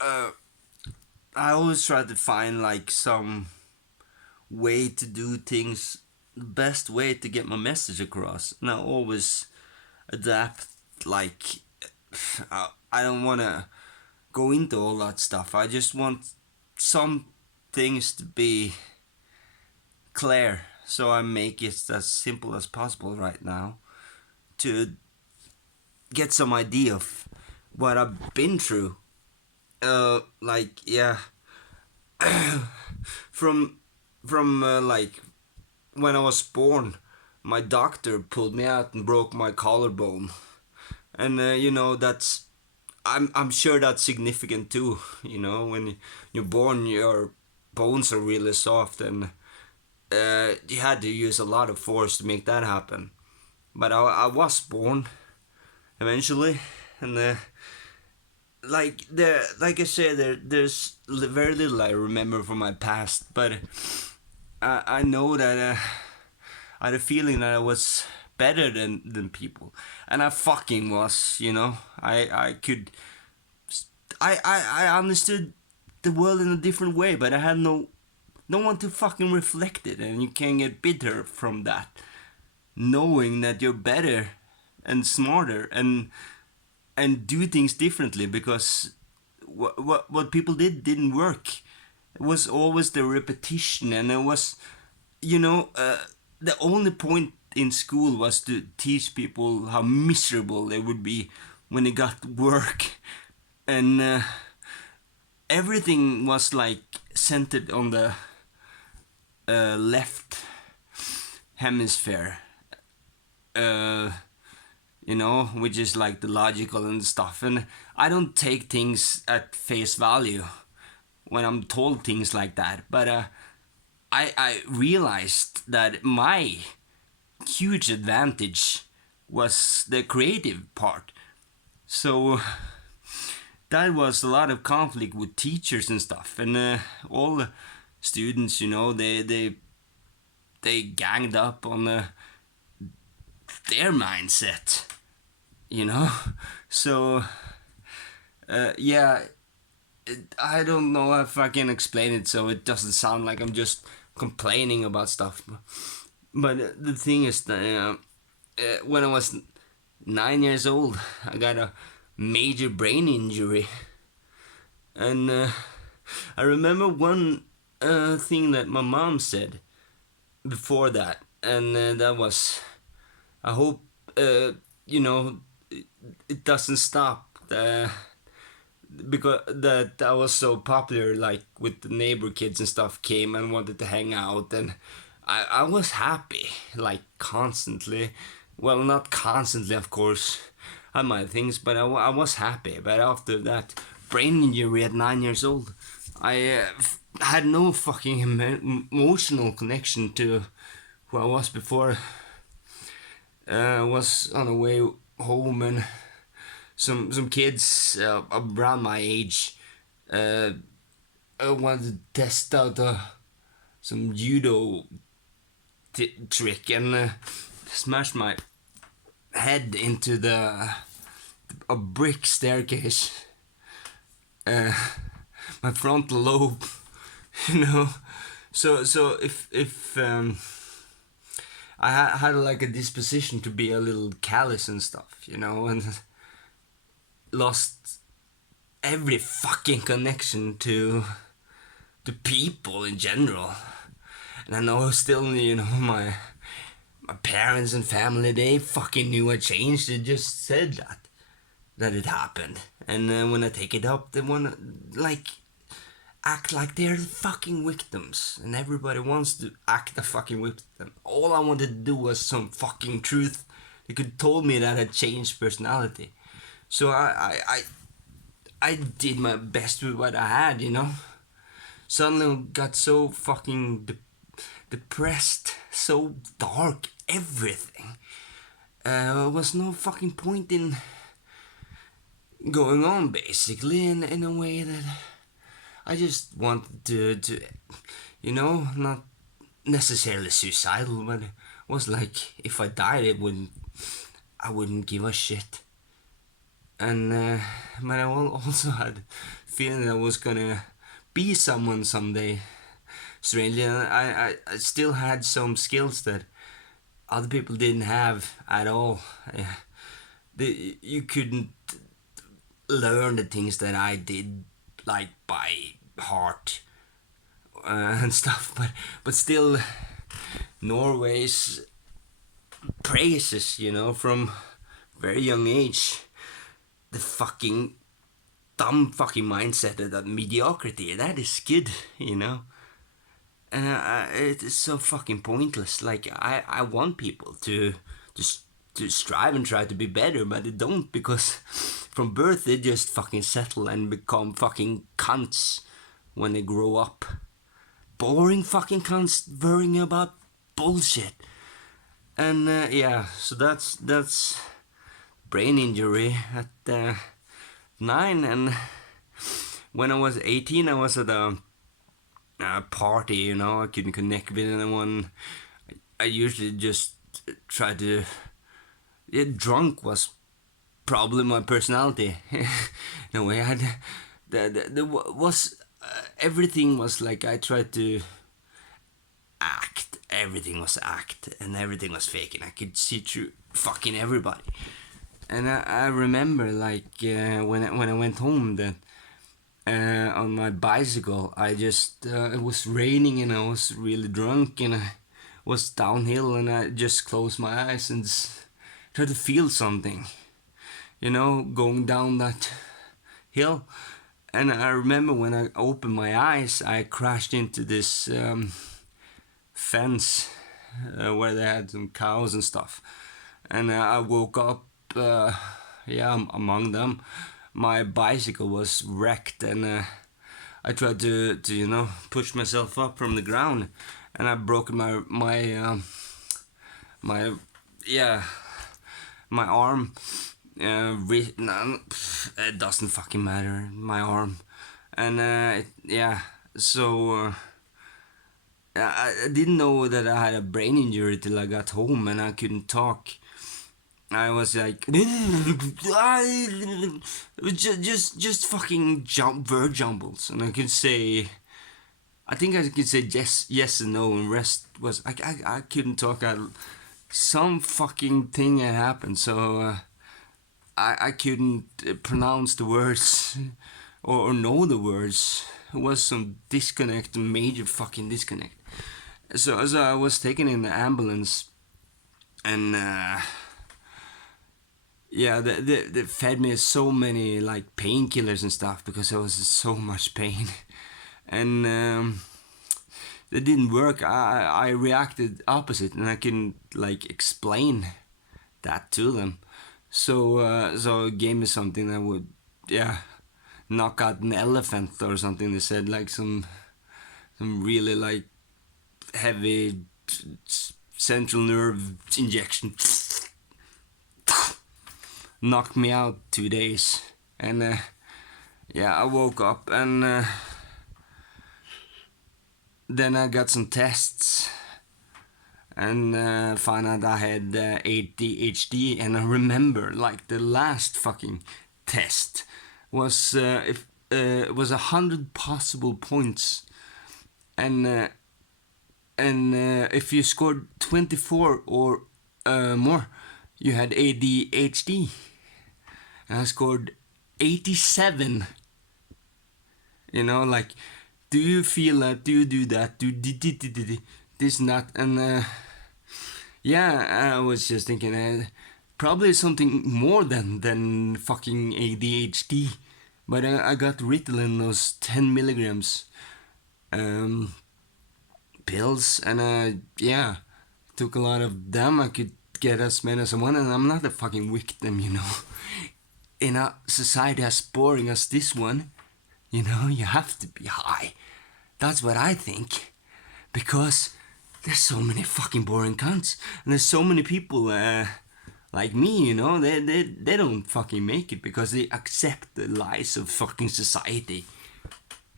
I always try to find like some way to do things, the best way to get my message across, and I always adapt. Like, I don't want to go into all that stuff. I just want some things to be clear, so I make it as simple as possible right now to get some idea of what I've been through. Like, yeah, from like when I was born, my doctor pulled me out and broke my collarbone, and that's, I'm sure that's significant too. When you're born, your bones are really soft, and you had to use a lot of force to make that happen. But I was born eventually, and like I said, there's very little I remember from my past, but I know that I had a feeling that I was better than people, and I fucking was. I could, I understood the world in a different way, but I had no one to fucking reflect it, and you can get bitter from that, knowing that you're better and smarter and do things differently because what people didn't work. It was always the repetition, and it was, the only point in school was to teach people how miserable they would be when they got work, and everything was like centered on the left hemisphere, uh, which is like the logical and stuff. And I don't take things at face value when I'm told things like that. But I realized that my huge advantage was the creative part. So that was a lot of conflict with teachers and stuff, and all the students, they ganged up on their mindset, you know. So yeah, I don't know if I can explain it so it doesn't sound like I'm just complaining about stuff. But the thing is that when I was 9 years old, I got a major brain injury, and I remember one thing that my mom said before that, and that was, I hope you know it doesn't stop. Because that I was so popular, like with the neighbor kids and stuff came and wanted to hang out, and I was happy, like constantly. Well, not constantly, of course. I had my things, but I was happy. But after that brain injury at 9 years old, I had no fucking emotional connection to who I was before. I was on the way home, and some kids around my age uh, wanted to test out some judo trick, and smashed my head into a brick staircase. Uh, my frontal lobe, you know. So if I had like a disposition to be a little callous and stuff, and lost every fucking connection to people in general. And I know still, my parents and family, they fucking knew I changed. They just said that it happened. And when I take it up, they wanna like act like they're the fucking victims, and everybody wants to act the fucking victim. All I wanted to do was some fucking truth. They could told me that I changed personality. So I did my best with what I had, Suddenly got so fucking depressed, so dark, everything. There was no fucking point in going on, basically, in a way that I just wanted to not necessarily suicidal, but it was like if I died, I wouldn't give a shit. and but I also had feeling that I was gonna be someone someday. Strangely, and I still had some skills that other people didn't have at all. You couldn't learn the things that I did like by heart and stuff, but still, Norway's praises, from very young age, the fucking dumb fucking mindset that mediocrity that is good. And it is so fucking pointless. Like I want people just to strive and try to be better, but they don't, because from birth they just fucking settle and become fucking cunts when they grow up. Boring fucking cunts worrying about bullshit. And yeah, so that's brain injury at 9. And when I was 18, I was at a party. I couldn't connect with anyone. I usually just tried to. Yeah, drunk was probably my personality. No, I had the was everything was like I tried to act. Everything was act, and everything was fake, and I could see through fucking everybody. And I remember like when I went home that on my bicycle, I just it was raining and I was really drunk and I was downhill and I just closed my eyes and tried to feel something, going down that hill. And I remember when I opened my eyes, I crashed into this fence where they had some cows and stuff, and I woke up. Among them, my bicycle was wrecked, and I tried to push myself up from the ground, and I broke my my arm. It doesn't fucking matter. My arm, and so. I didn't know that I had a brain injury till I got home and I couldn't talk. I was like, just fucking word jumbles, and I could say, I think I could say yes and no, and rest was I couldn't talk. Some fucking thing had happened, so I couldn't pronounce the words or know the words. It was some disconnect, major fucking disconnect. So I was taken in the ambulance, and they fed me so many like painkillers and stuff because I was in so much pain, and they didn't work. I reacted opposite, and I couldn't like explain that to them. So it gave me something that would knock out an elephant or something. They said like some really like heavy central nerve injection. Knocked me out 2 days, and I woke up, and then I got some tests and found out I had ADHD. And I remember like the last fucking test was if it was 100 possible points, and if you scored 24 or more, you had ADHD. And I scored 87. Like, do you feel that? Do you do that? Do this and that? And I was just thinking, probably something more than fucking ADHD. But I got Ritalin, those 10 milligrams pills, and took a lot of them. I could get as many as I want, and I'm not a fucking victim, In a society as boring as this one, you have to be high. That's what I think. Because there's so many fucking boring cunts. And there's so many people like me, they don't fucking make it because they accept the lies of fucking society.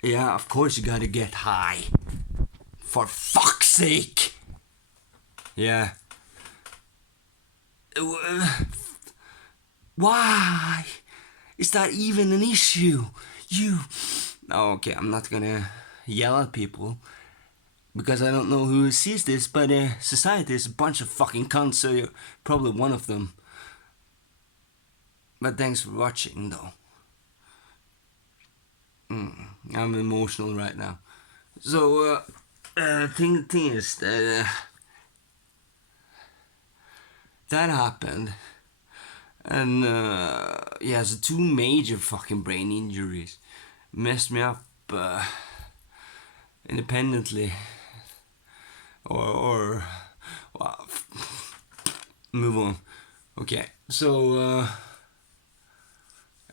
Yeah, of course you gotta get high. For fuck's sake! Yeah. Why? Is that even an issue? You. Oh, okay, I'm not gonna yell at people because I don't know who sees this, but society is a bunch of fucking cunts, so you're probably one of them. But thanks for watching, though. I'm emotional right now. So, thing is that that happened, and yeah, so 2 major fucking brain injuries messed me up independently, or well, move on. Okay, so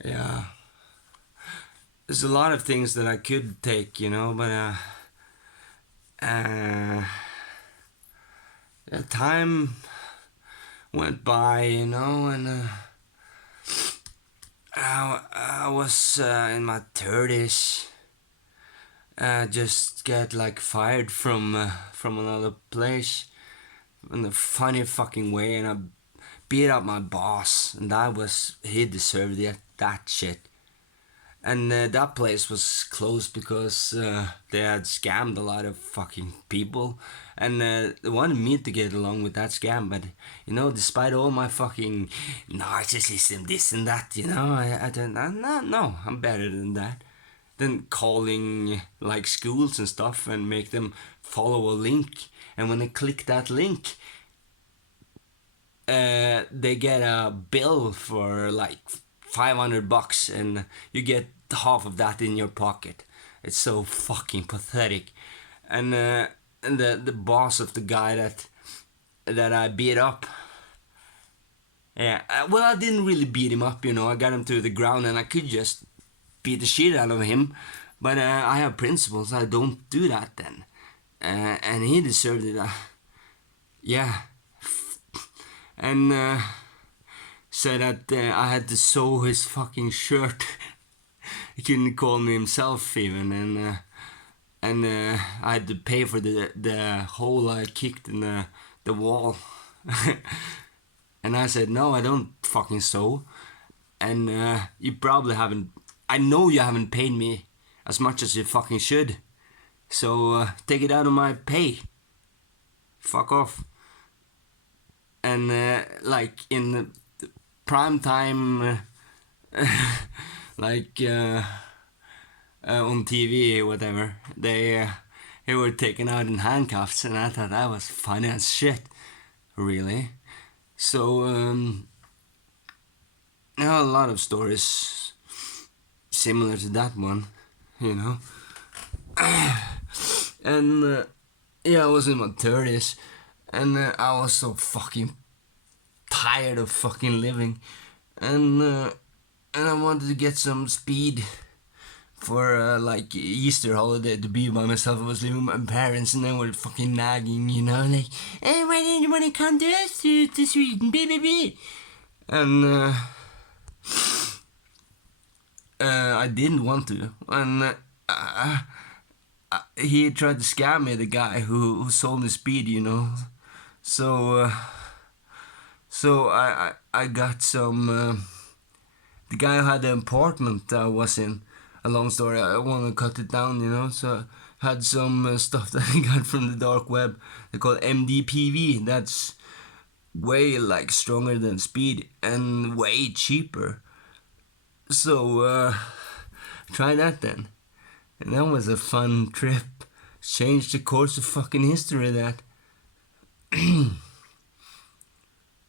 yeah, there's a lot of things that I could take, but time went by, and I was in my 30s. Just get like fired from another place in a funny fucking way, and I beat up my boss, and he deserved that shit. And that place was closed because they had scammed a lot of fucking people, and they wanted me to get along with that scam. But despite all my fucking narcissism, this and that, I don't. No, I'm better than that. Than calling like schools and stuff and make them follow a link, and when they click that link, they get a bill for like $500, and you get half of that in your pocket. It's so fucking pathetic. And the boss of the guy that I beat up, yeah, well, I didn't really beat him up, I got him to the ground, and I could just beat the shit out of him, but I have principles. I don't do that then, and he deserved it. Yeah, and said that I had to sew his fucking shirt. He couldn't call me himself even, and I had to pay for the hole I kicked in the wall. And I said, no, I don't fucking sew, and you probably haven't. I know you haven't paid me as much as you fucking should, so take it out of my pay. Fuck off. And like in the prime time, like on TV or whatever, they were taken out in handcuffs, and I thought that was funny as shit, really. So a lot of stories similar to that one, and yeah, I was in my 30s, and I was so fucking tired of fucking living, and I wanted to get some speed for like Easter holiday to be by myself. I was living with my parents, and they were fucking nagging, like, hey, why didn't you want to come to us to Sweden, baby? And I didn't want to, and he tried to scam me, the guy who sold me speed, So I got some. The guy who had the apartment I was in. A long story. I want to cut it down, So had some stuff that I got from the dark web. They call it MDPV. That's way like stronger than speed and way cheaper. So try that then. And that was a fun trip. Changed the course of fucking history, that.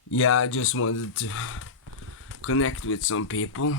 Yeah, I just wanted to connect with some people.